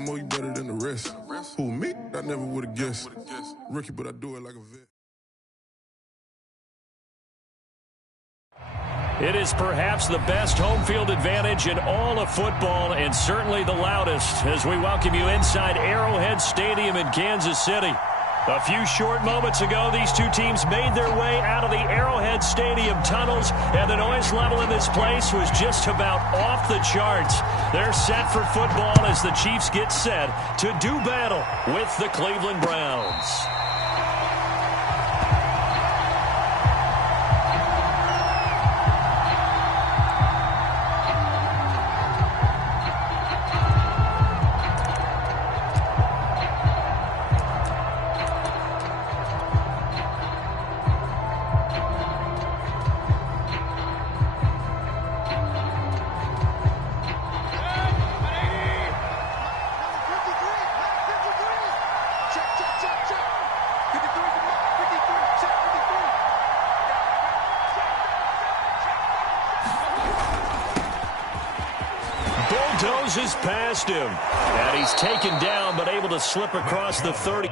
More you better than the rest. Who, me? I never would have guessed. Rookie, but I do it like a vet. It is perhaps the best home field advantage in all of football, and certainly the loudest, as we welcome you inside Arrowhead Stadium in Kansas City. A few short moments ago, these two teams made their way out of the Arrowhead Stadium tunnels, and the noise level in this place was just about off the charts. They're set for football as the Chiefs get set to do battle with the Cleveland Browns. Bulldozes past him, and he's taken down but able to slip across the 30.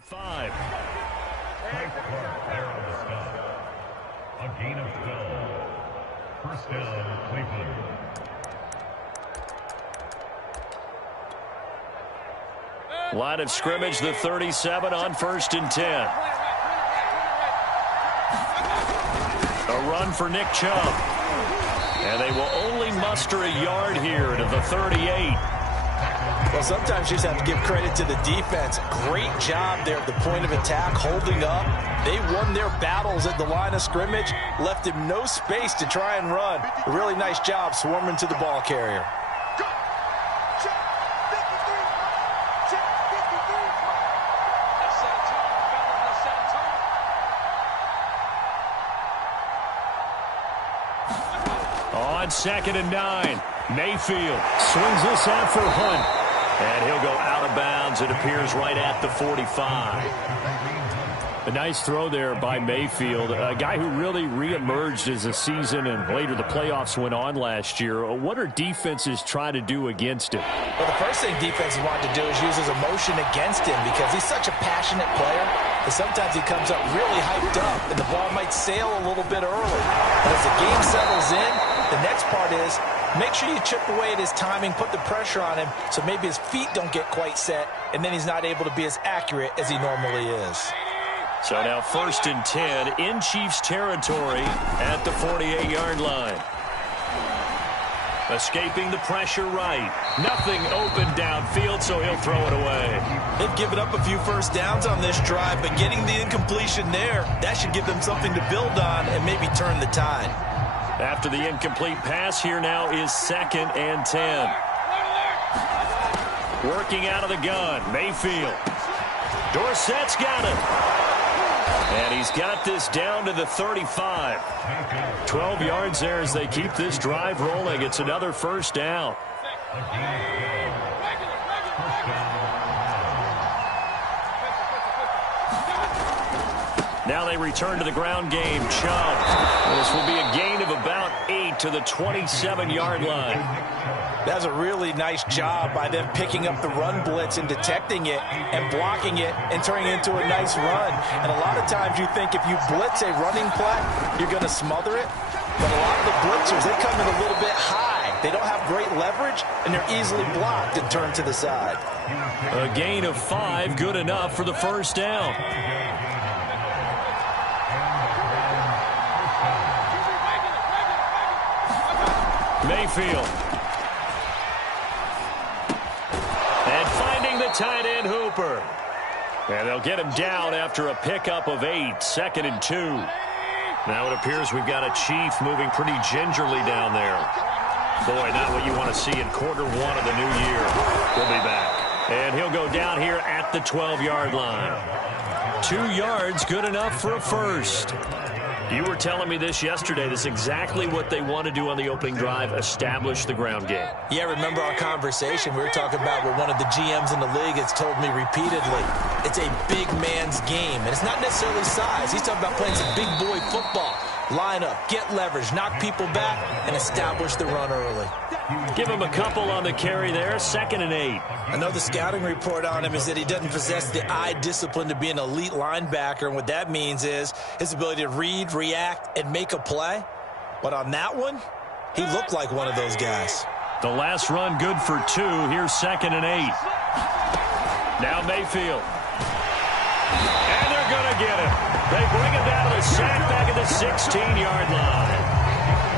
Five. A gain of 12. First down, Cleveland. Line of scrimmage, the 37 on 1st and 10. A run for Nick Chubb. And they will only muster a yard here to the 38. Well, sometimes you just have to give credit to the defense. Great job there at the point of attack, holding up. They won their battles at the line of scrimmage, left him no space to try and run. A really nice job swarming to the ball carrier. On 2nd and 9, Mayfield swings this out for Hunt. And he'll go out of bounds, it appears, right at the 45. A nice throw there by Mayfield, a guy who really reemerged as the season and later the playoffs went on last year. What are defenses trying to do against him? Well, the first thing defenses want to do is use his emotion against him because he's such a passionate player that sometimes he comes up really hyped up and the ball might sail a little bit early. But as the game settles in, the next part is make sure you chip away at his timing, put the pressure on him so maybe his feet don't get quite set, and then he's not able to be as accurate as he normally is. So now 1st and 10 in Chiefs territory at the 48-yard line. Escaping the pressure right. Nothing open downfield, so he'll throw it away. They've given up a few first downs on this drive, but getting the incompletion there, that should give them something to build on and maybe turn the tide. After the incomplete pass, here now is 2nd and 10. Working out of the gun, Mayfield. Dorsett's got it. And he's got this down to the 35. 12 yards there as they keep this drive rolling. It's another first down. Now they return to the ground game. Chubb. This will be a gain of about 8 to the 27-yard line. That's a really nice job by them picking up the run blitz and detecting it and blocking it and turning it into a nice run. And a lot of times you think if you blitz a running play, you're going to smother it. But a lot of the blitzers, they come in a little bit high. They don't have great leverage, and they're easily blocked and turned to the side. A gain of 5, good enough for the first down. Mayfield. And finding the tight end Hooper. And they'll get him down after a pickup of 8, 2nd and 2. Now it appears we've got a Chief moving pretty gingerly down there. Boy, not what you want to see in quarter one of the new year. We'll be back. And he'll go down here at the 12-yard line. 2 yards, good enough for a first. You were telling me this yesterday. This is exactly what they want to do on the opening drive, establish the ground game. Yeah, remember our conversation? We were talking about what one of the GMs in the league has told me repeatedly. It's a big man's game, and it's not necessarily size. He's talking about playing some big boy football. Line up, get leverage, knock people back, and establish the run early. Give him a couple on the carry there, 2nd and 8. Another scouting report on him is that he doesn't possess the eye discipline to be an elite linebacker, and what that means is his ability to read, react, and make a play. But on that one, he looked like one of those guys. The last run good for 2. Here's 2nd and 8. Now Mayfield. And they're going to get him. They bring him down to the sack back at the 16-yard line.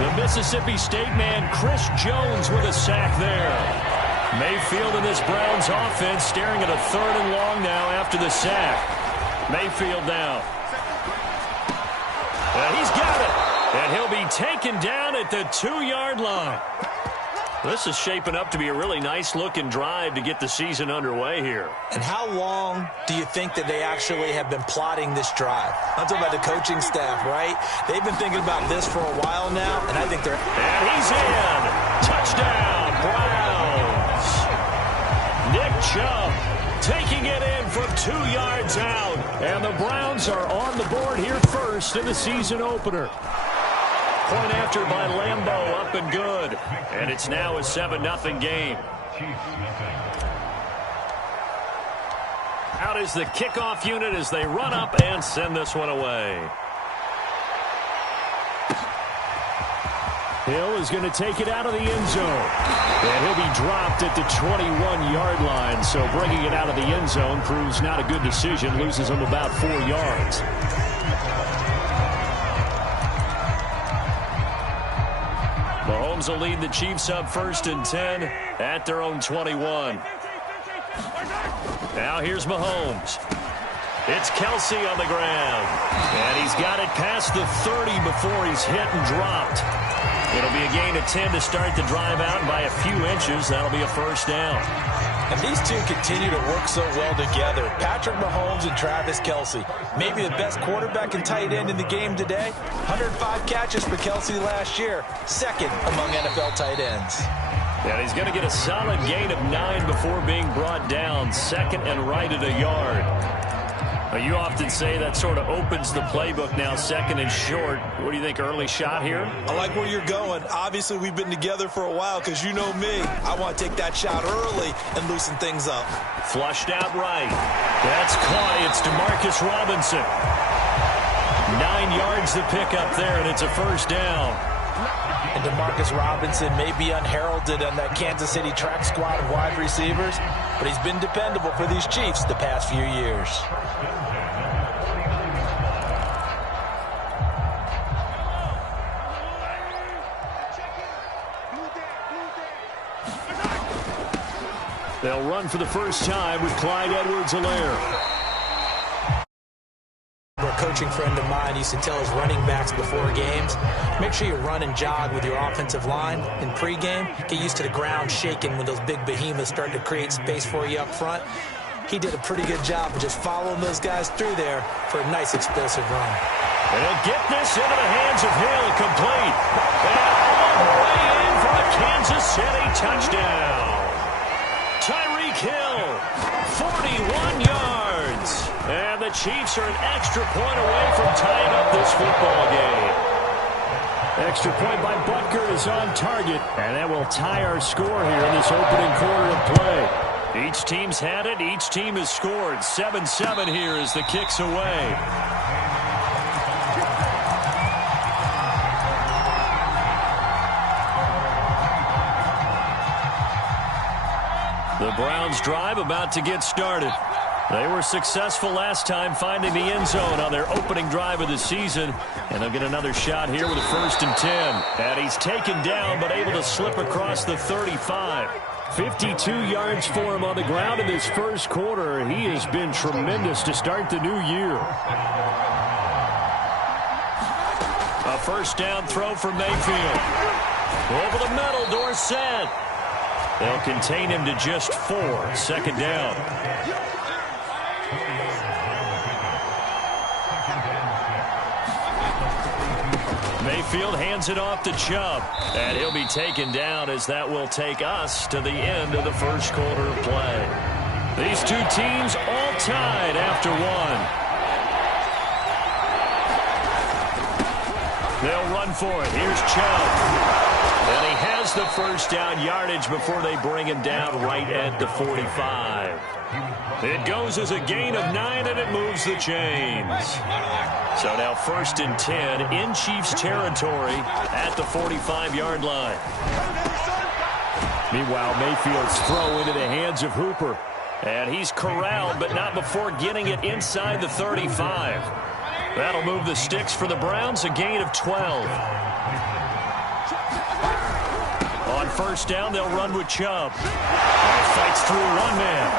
The Mississippi State man, Chris Jones, with a sack there. Mayfield in this Browns offense staring at a 3rd and long now after the sack. Mayfield now. And he's got it. And he'll be taken down at the 2-yard line. This is shaping up to be a really nice-looking drive to get the season underway here. And how long do you think that they actually have been plotting this drive? I'm talking about the coaching staff, right? They've been thinking about this for a while now, and I think they're... And he's in. Touchdown, Browns. Nick Chubb taking it in from 2 yards out. And the Browns are on the board here first in the season opener. Point after by Lambeau, up and good. And it's now a 7-0 game. Out is the kickoff unit as they run up and send this one away. Hill is going to take it out of the end zone. And he'll be dropped at the 21-yard line. So bringing it out of the end zone proves not a good decision. Loses him about 4 yards. Mahomes will lead the Chiefs up 1st and 10 at their own 21. Now here's Mahomes. It's Kelsey on the ground. And he's got it past the 30 before he's hit and dropped. It'll be a gain of 10 to start the drive out, and by a few inches, that'll be a 1st down. And these two continue to work so well together. Patrick Mahomes and Travis Kelsey. Maybe the best quarterback and tight end in the game today. 105 catches for Kelsey last year. 2nd among NFL tight ends. And he's going to get a solid gain of 9 before being brought down. 2nd and right at a yard. You often say that sort of opens the playbook now, 2nd and short. What do you think, early shot here? I like where you're going. Obviously, we've been together for a while because you know me. I want to take that shot early and loosen things up. Flushed out right. That's caught. It's DeMarcus Robinson. 9 yards to pick up there, and it's a 1st down. And DeMarcus Robinson may be unheralded on that Kansas City track squad of wide receivers, but he's been dependable for these Chiefs the past few years. They'll run for the first time with Clyde Edwards-Helaire. A coaching friend of mine used to tell his running backs before games, make sure you run and jog with your offensive line in pregame. Get used to the ground shaking when those big behemoths start to create space for you up front. He did a pretty good job of just following those guys through there for a nice explosive run. And they'll get this into the hands of Hill, complete. And all the way in for a Kansas City touchdown. Tyreek Hill, 41 yards. And the Chiefs are an extra point away from tying up this football game. Extra point by Butker is on target. And that will tie our score here in this opening quarter of play. Each team's had it. Each team has scored. 7-7 here as the kick's away. The Browns drive about to get started. They were successful last time finding the end zone on their opening drive of the season. And they'll get another shot here with a 1st and 10. And he's taken down but able to slip across the 35. 52 yards for him on the ground in this first quarter. He has been tremendous to start the new year. A 1st down throw for Mayfield. Over the middle, Dorsett. They'll contain him to just 4. 2nd down. Mayfield hands it off to Chubb. And he'll be taken down as that will take us to the end of the first quarter of play. These two teams all tied after 1. They'll run for it. Here's Chubb. And he has the first down yardage before they bring him down right at the 45. It goes as a gain of 9, and it moves the chains. So now 1st and 10 in Chiefs territory at the 45-yard line. Meanwhile, Mayfield's throw into the hands of Hooper. And he's corralled, but not before getting it inside the 35. That'll move the sticks for the Browns, a gain of 12. On 1st down, they'll run with Chubb. And fights through one man.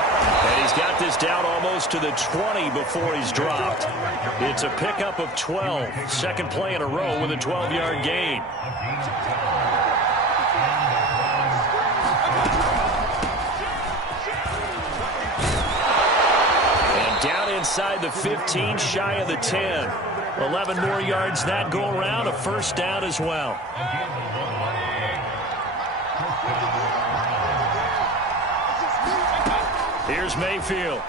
And he's got this down almost to the 20 before he's dropped. It's a pickup of 12. 2nd play in a row with a 12-yard gain. Down inside the 15, shy of the 10. 11 more yards that go around, a 1st down as well. Here's Mayfield.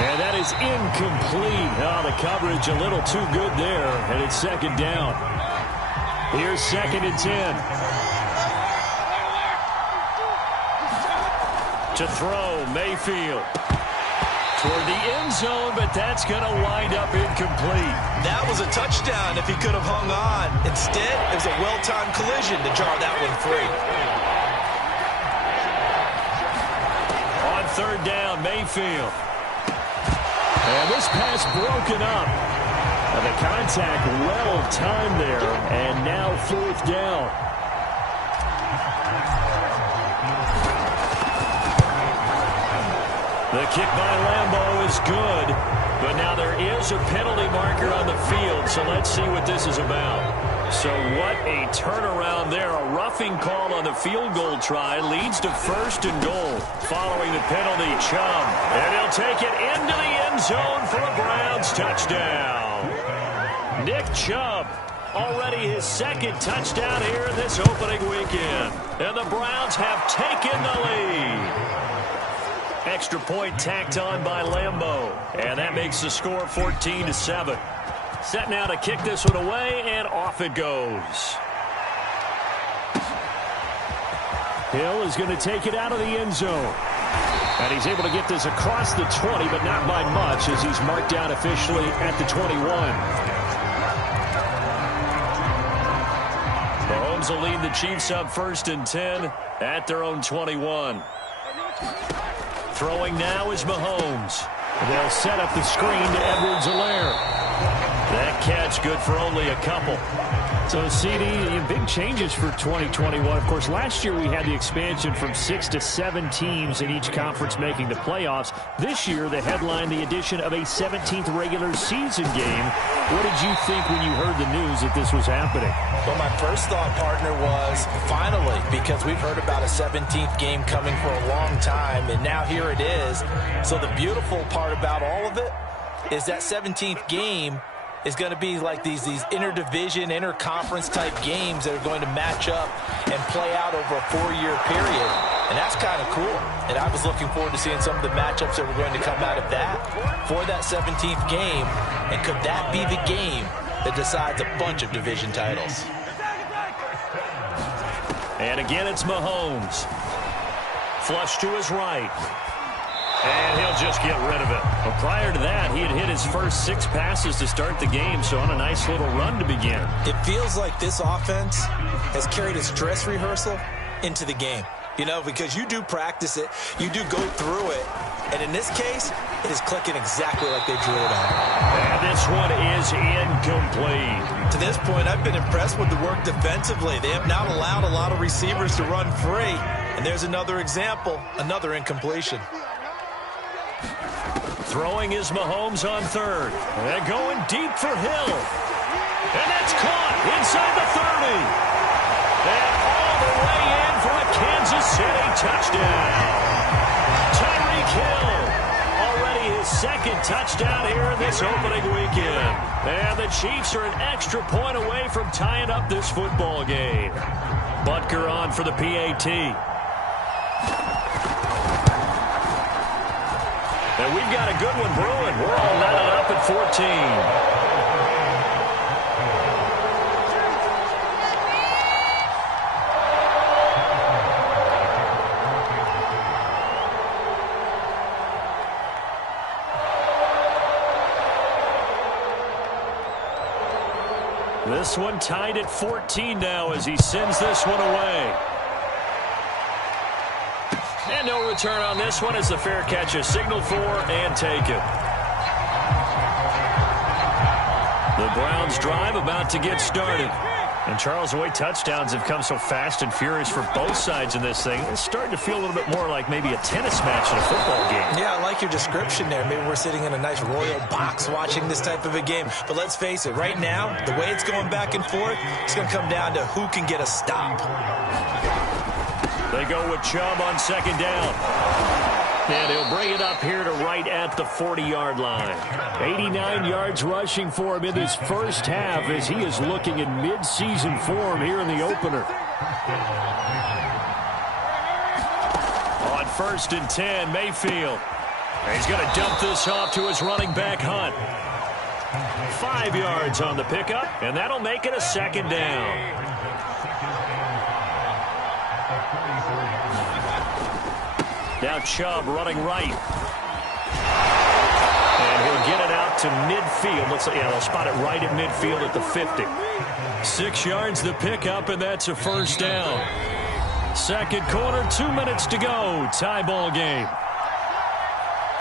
And that is incomplete. Oh, the coverage a little too good there, and it's 2nd down. Here's 2nd and 10. To throw, Mayfield. Toward the end zone, but that's going to wind up incomplete. That was a touchdown if he could have hung on. Instead, it was a well-timed collision to jar that one free. On 3rd down, Mayfield. And this pass broken up. And the contact well-timed there, and now 4th down. The kick by Lambeau is good, but now there is a penalty marker on the field, so let's see what this is about. So what a turnaround there. A roughing call on the field goal try leads to 1st and goal. Following the penalty, Chubb. And he'll take it into the end zone for a Browns touchdown. Nick Chubb, already his 2nd touchdown here in this opening weekend. And the Browns have taken the lead. Extra point tacked on by Lambeau. And that makes the score 14-7. Set now to kick this one away, and off it goes. Hill is going to take it out of the end zone. And he's able to get this across the 20, but not by much, as he's marked down officially at the 21. Mahomes will lead the Chiefs up 1st and 10 at their own 21. Throwing now is Mahomes. They'll set up the screen to Edwards-Helaire. That catch good for only a couple. So, CD, big changes for 2021. Of course, last year we had the expansion from 6 to 7 teams in each conference making the playoffs. This year, they headlined the addition of a 17th regular season game. What did you think when you heard the news that this was happening? Well, my first thought, partner, was finally, because we've heard about a 17th game coming for a long time, and now here it is. So the beautiful part about all of it is that 17th game is going to be like these interdivision, interconference type games that are going to match up and play out over a 4-year period. And that's kind of cool. And I was looking forward to seeing some of the matchups that were going to come out of that for that 17th game. And could that be the game that decides a bunch of division titles? And again, it's Mahomes. Flush to his right. And he'll just get rid of it. Well, prior to that, he had hit his first 6 passes to start the game, so on a nice little run to begin. It feels like this offense has carried a dress rehearsal into the game. You know, because you do practice it, you do go through it, and in this case, it is clicking exactly like they drew it on. And this one is incomplete. To this point, I've been impressed with the work defensively. They have not allowed a lot of receivers to run free. And there's another example, another incompletion. Throwing is Mahomes on 3rd. And going deep for Hill. And that's caught inside the Mooney. And all the way in for a Kansas City touchdown. Tyreek Hill, already his second touchdown here in this opening weekend. And the Chiefs are an extra point away from tying up this football game. Butker on for the PAT. And we've got a good one brewing. We're all knotted up at 14. This one tied at 14 now as he sends this one away. And no return on this one as the fair catch is signaled for and taken. The Browns drive about to get started. And Charles, the way touchdowns have come so fast and furious for both sides in this thing, it's starting to feel a little bit more like maybe a tennis match in a football game. Yeah, I like your description there. Maybe we're sitting in a nice royal box watching this type of a game. But let's face it, right now, the way it's going back and forth, it's going to come down to who can get a stop. They go with Chubb on second down. And he'll bring it up here to right at the 40-yard line. 89 yards rushing for him in this first half as he is looking in mid-season form here in the opener. On 1st and 10, Mayfield. And he's going to dump this off to his running back, Hunt. 5 yards on the pickup, and that'll make it a second down. Now Chubb running right. And he'll get it out to midfield. Looks like, they'll spot it right at midfield at the 50. 6 yards the pickup, and that's a first down. Second quarter, 2 minutes to go. Tie ball game.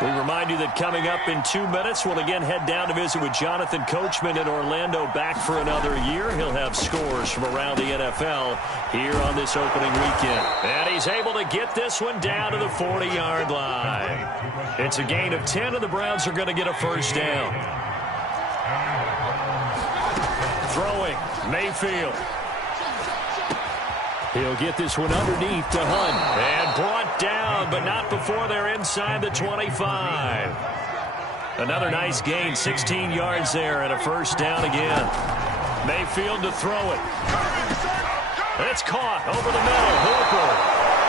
We remind you that coming up in 2 minutes, we'll again head down to visit with Jonathan Coachman in Orlando, back for another year. He'll have scores from around the NFL here on this opening weekend. And he's able to get this one down to the 40-yard line. It's a gain of 10, and the Browns are going to get a first down. Throwing, Mayfield. He'll get this one underneath to Hunt. And brought down, but not before they're inside the 25. Another nice gain, 16 yards there, and a first down again. Mayfield to throw it. It's caught over the middle. Hooper.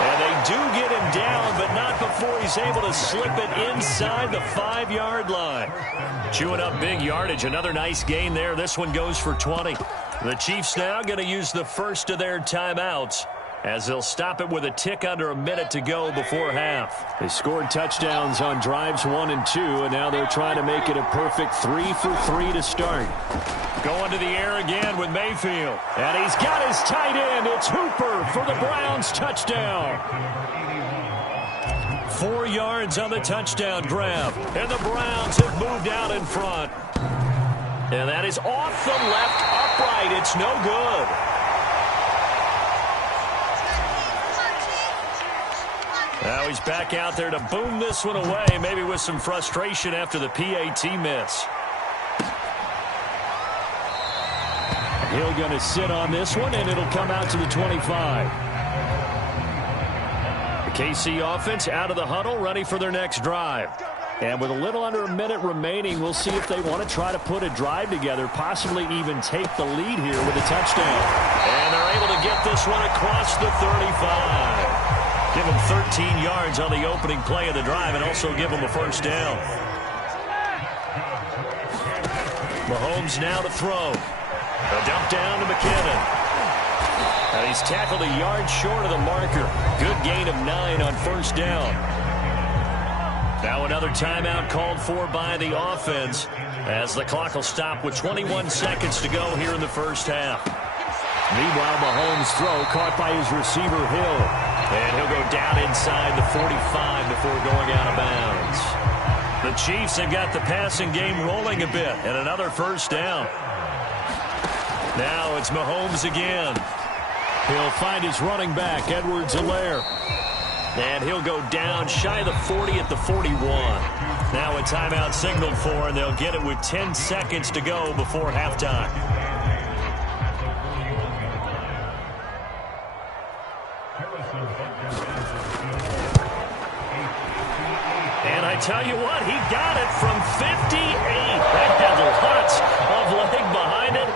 And they do get him down, but not before he's able to slip it inside the 5-yard line. Chewing up big yardage. Another nice gain there. This one goes for 20. The Chiefs now going to use the first of their timeouts as they'll stop it with a tick under a minute to go before half. They scored touchdowns on drives 1 and 2, and now they're trying to make it a perfect 3 for 3 to start. Going to the air again with Mayfield. And he's got his tight end. It's Hooper for the Browns touchdown. 4 yards on the touchdown grab. And the Browns have moved out in front. And that is off the left upright. It's no good. Now he's back out there to boom this one away, maybe with some frustration after the PAT miss. Hill going to sit on this one, and it'll come out to the 25. The KC offense out of the huddle, ready for their next drive. And with a little under a minute remaining, we'll see if they want to try to put a drive together, possibly even take the lead here with a touchdown. And they're able to get this one across the 35. Give them 13 yards on the opening play of the drive and also give them a first down. Mahomes now to throw. A dump down to McKinnon. And he's tackled a yard short of the marker. Good gain of 9 on first down. Now another timeout called for by the offense as the clock will stop with 21 seconds to go here in the first half. Meanwhile, Mahomes' throw caught by his receiver, Hill. And he'll go down inside the 45 before going out of bounds. The Chiefs have got the passing game rolling a bit, and another first down. Now it's Mahomes again. He'll find his running back, Edwards-Helaire. And he'll go down shy of the 40 at the 41. Now a timeout signaled for, and they'll get it with 10 seconds to go before halftime. And I tell you what, he got it from 58. That had lots of leg behind it.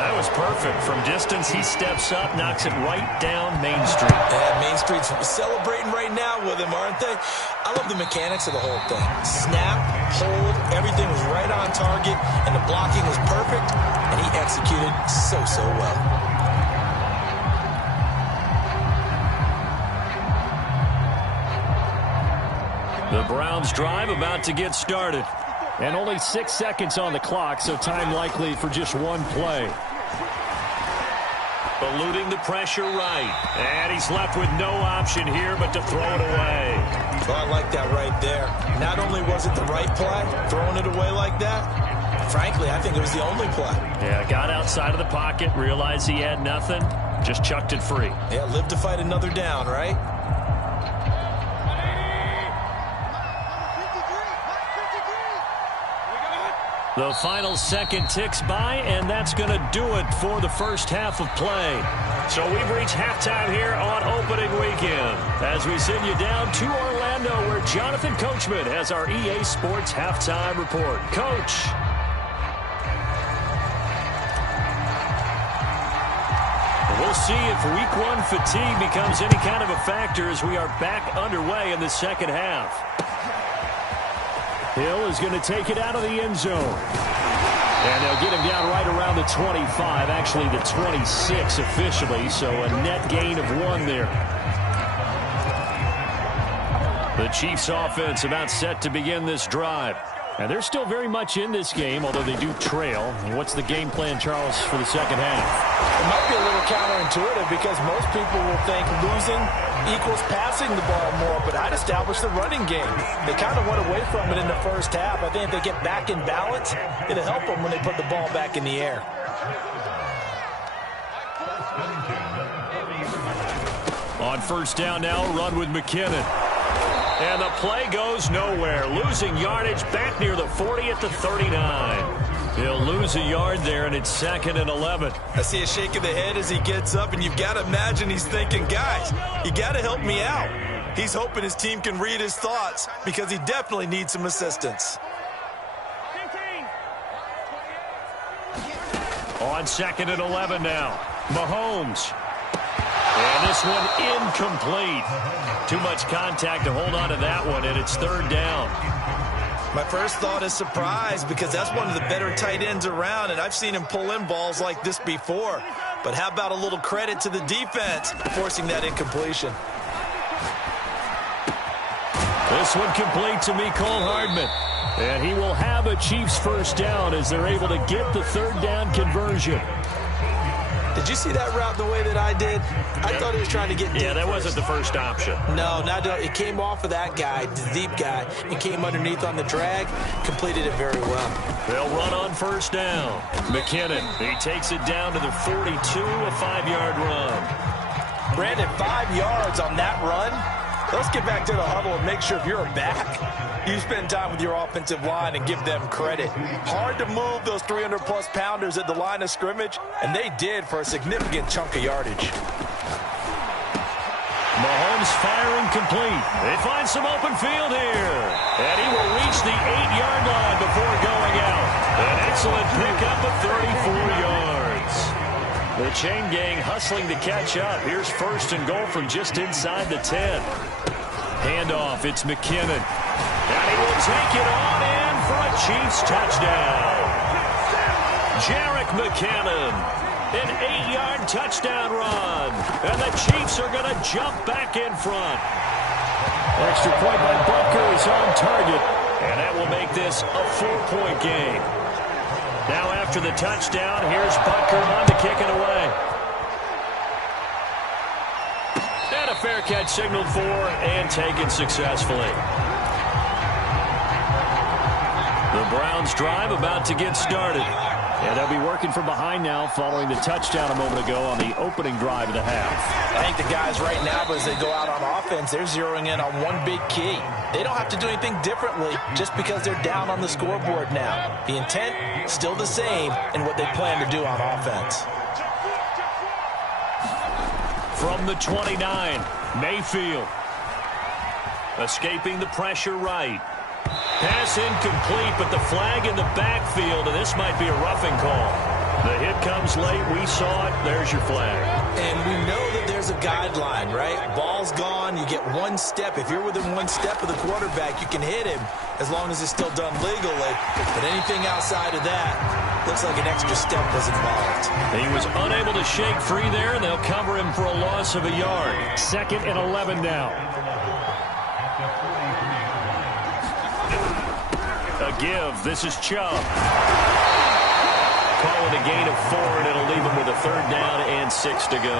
That was perfect. From distance, he steps up, knocks it right down Main Street. Yeah, Main Street's celebrating right now with him, aren't they? I love the mechanics of the whole thing. Snap, hold, everything was right on target, and the blocking was perfect, and he executed so well. The Browns drive about to get started. And only 6 seconds on the clock, so time likely for just one play. Eluding the pressure right. And he's left with no option here but to throw it away. Well, I like that right there. Not only was it the right play, throwing it away like that, frankly, I think it was the only play. Yeah, got outside of the pocket, realized he had nothing, just chucked it free. Yeah, live to fight another down, right? The final second ticks by, and that's going to do it for the first half of play. So we've reached halftime here on opening weekend as we send you down to Orlando where Jonathan Coachman has our EA Sports halftime report. Coach. We'll see if week one fatigue becomes any kind of a factor as we are back underway in the second half. Hill is going to take it out of the end zone. And they'll get him down right around the 25, actually the 26 officially, so a net gain of 1 there. The Chiefs offense about set to begin this drive. And they're still very much in this game, although they do trail. And what's the game plan, Charles, for the second half? It might be a little counterintuitive because most people will think losing equals passing the ball more, but I'd establish the running game. They kind of went away from it in the first half. I think if they get back in balance, it'll help them when they put the ball back in the air. On first down now, run with McKinnon. And the play goes nowhere. Losing yardage back near the 40 at the 39. He'll lose a yard there, and it's 2nd and 11. I see a shake of the head as he gets up, and you've got to imagine he's thinking, guys, you got to help me out. He's hoping his team can read his thoughts because he definitely needs some assistance. On 2nd and 11 now. Mahomes. And this one incomplete. Too much contact to hold on to that one, and it's 3rd down. My first thought is surprise because that's one of the better tight ends around, and I've seen him pull in balls like this before. But how about a little credit to the defense forcing that incompletion? This one complete to Mecole Hardman. And he will have a Chiefs first down as they're able to get the 3rd down conversion. Did you see that route the way that I did? I thought he was trying to get deep. Yeah, that wasn't the first option. No, it came off of that guy, the deep guy. It came underneath on the drag, completed it very well. They'll run on first down. McKinnon, he takes it down to the 42, a 5-yard run. Brandon, 5 yards on that run. Let's get back to the huddle and make sure if you're back, you spend time with your offensive line and give them credit. Hard to move those 300-plus pounders at the line of scrimmage, and they did for a significant chunk of yardage. Mahomes firing complete. They find some open field here. And he will reach the 8-yard line before going out. An excellent pickup of 34 yards. The chain gang hustling to catch up. Here's 1st and goal from just inside the 10. Handoff, it's McKinnon. And he will take it on in for a Chiefs touchdown. Jerick McKinnon, an 8-yard touchdown run. And the Chiefs are going to jump back in front. Extra point by Butker is on target. And that will make this a 4-point game. Now after the touchdown, here's Butker on to kick it away. And a fair catch signaled for and taken successfully. The Browns drive about to get started. And they'll be working from behind now following the touchdown a moment ago on the opening drive of the half. I think the guys right now, as they go out on offense, they're zeroing in on one big key. They don't have to do anything differently just because they're down on the scoreboard now. The intent, still the same in what they plan to do on offense. from the 29. Mayfield escaping the pressure right. Pass incomplete, but the flag in the backfield, and this might be a roughing call. The hit comes late. We saw it. There's your flag. And we know that there's a guideline, right? Ball's gone. You get one step. If you're within one step of the quarterback, you can hit him as long as it's still done legally. But anything outside of that, looks like an extra step was involved. He was unable to shake free there, and they'll cover him for a loss of a yard. 2nd and 11 now. A give. This is Chubb. Call it a gain of 4, and it'll leave him with a 3rd down and 6 to go.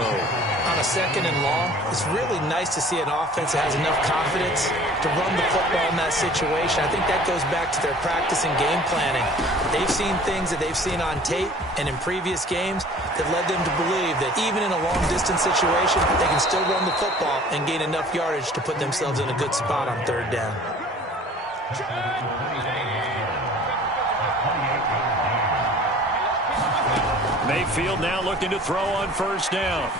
On a 2nd and long, it's really nice to see an offense that has enough confidence to run the football in that situation. I think that goes back to their practice and game planning. They've seen things that they've seen on tape and in previous games that led them to believe that even in a long-distance situation, they can still run the football and gain enough yardage to put themselves in a good spot on 3rd down. Mayfield now looking to throw on 1st down.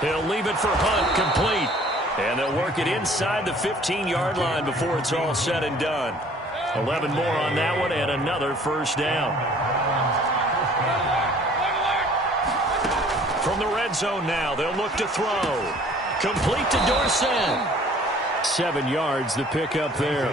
He'll leave it for Hunt, complete. And they'll work it inside the 15-yard line before it's all said and done. 11 more on that one and another 1st down. From the red zone now, they'll look to throw. Complete to Dorsett. 7 yards the pickup there.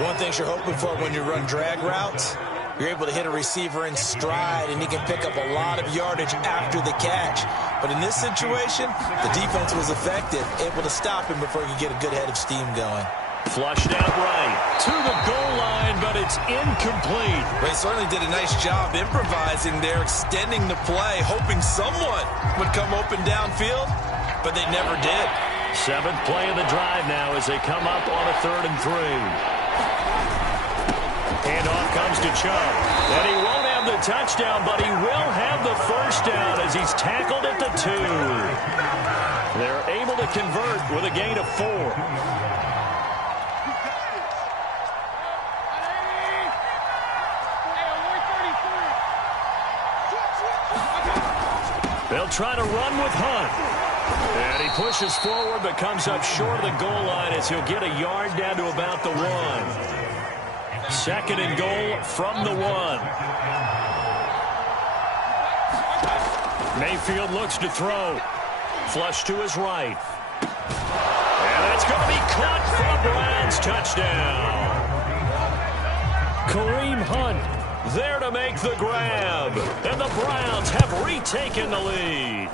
One thing you're hoping for when you run drag routes, you're able to hit a receiver in stride, and he can pick up a lot of yardage after the catch. But in this situation, the defense was effective, able to stop him before he could get a good head of steam going. Flushed out right to the goal line, but it's incomplete. They certainly did a nice job improvising there, extending the play, hoping someone would come open downfield, but they never did. 7th play of the drive now as they come up on a 3rd and 3. Handoff comes to Chubb. And he won't have the touchdown, but he will have the 1st down as he's tackled at the 2. They're able to convert with a gain of 4. They'll try to run with Hunt. And he pushes forward but comes up short of the goal line as he'll get a yard down to about the 1. 2nd and goal from the 1. Mayfield looks to throw. Flush to his right. And that's going to be caught for a Browns touchdown. Kareem Hunt there to make the grab. And the Browns have retaken the lead.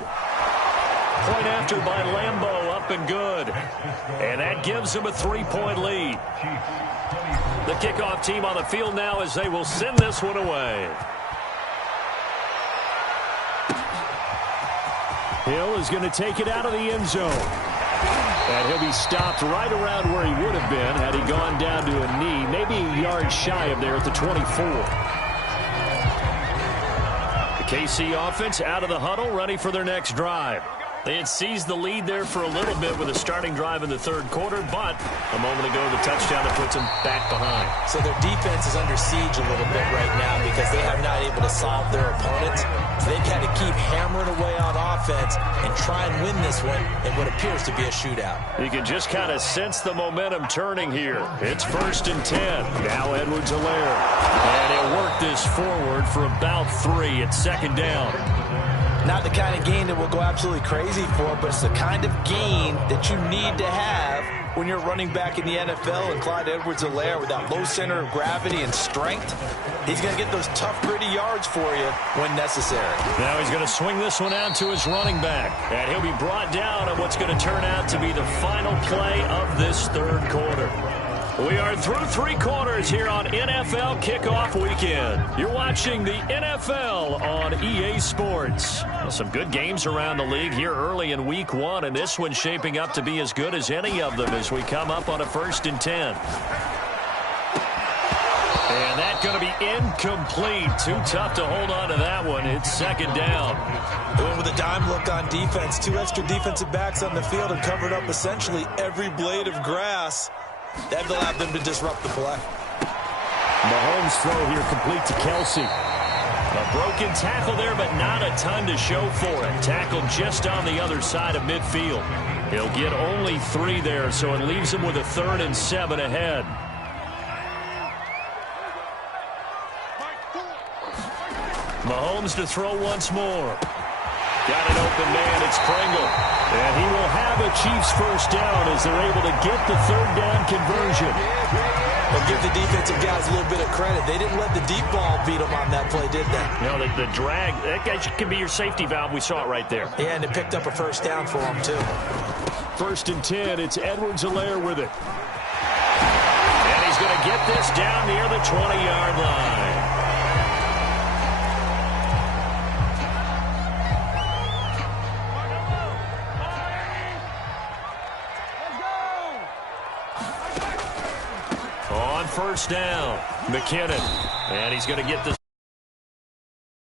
Point after by Lambeau, up and good. And that gives them a 3-point lead. The kickoff team on the field now as they will send this one away. Hill is going to take it out of the end zone. And he'll be stopped right around where he would have been had he gone down to a knee, maybe a yard shy of there at the 24. The KC offense out of the huddle, ready for their next drive. They had seized the lead there for a little bit with a starting drive in the 3rd quarter, but a moment ago the touchdown that puts them back behind. So their defense is under siege a little bit right now because they have not able to solve their opponents. So they've had to keep hammering away on offense and try and win this one in what appears to be a shootout. You can just kind of sense the momentum turning here. It's 1st and 10. Now Edwards-Helaire. And he'll work this forward for about 3 at 2nd down. Not the kind of gain that we'll go absolutely crazy for, but it's the kind of gain that you need to have when you're running back in the NFL. And Clyde Edwards-Helaire, with that low center of gravity and strength, he's going to get those tough, gritty yards for you when necessary. Now he's going to swing this one out to his running back. And he'll be brought down on what's going to turn out to be the final play of this 3rd quarter. We are through 3 quarters here on NFL Kickoff Weekend. You're watching the NFL on EA Sports. Some good games around the league here early in Week 1, and this one's shaping up to be as good as any of them as we come up on a 1st and 10. And that's going to be incomplete. Too tough to hold on to that one. It's 2nd down. They went with a dime look on defense. 2 extra defensive backs on the field and covered up essentially every blade of grass. That allowed them to disrupt the play. Mahomes' throw here complete to Kelsey. A broken tackle there, but not a ton to show for it. Tackled just on the other side of midfield. He'll get only 3 there, so it leaves him with a 3rd and 7 ahead. Mahomes to throw once more. Got an open man, it's Pringle. And he will have a Chiefs first down as they're able to get the 3rd down conversion. But give the defensive guys a little bit of credit. They didn't let the deep ball beat them on that play, did they? No, the drag, that guy can be your safety valve. We saw it right there. Yeah, and it picked up a first down for them, too. 1st and 10, it's Edwards-Helaire with it. And he's going to get this down near the 20-yard line. On 1st down, McKinnon. And he's going to get this.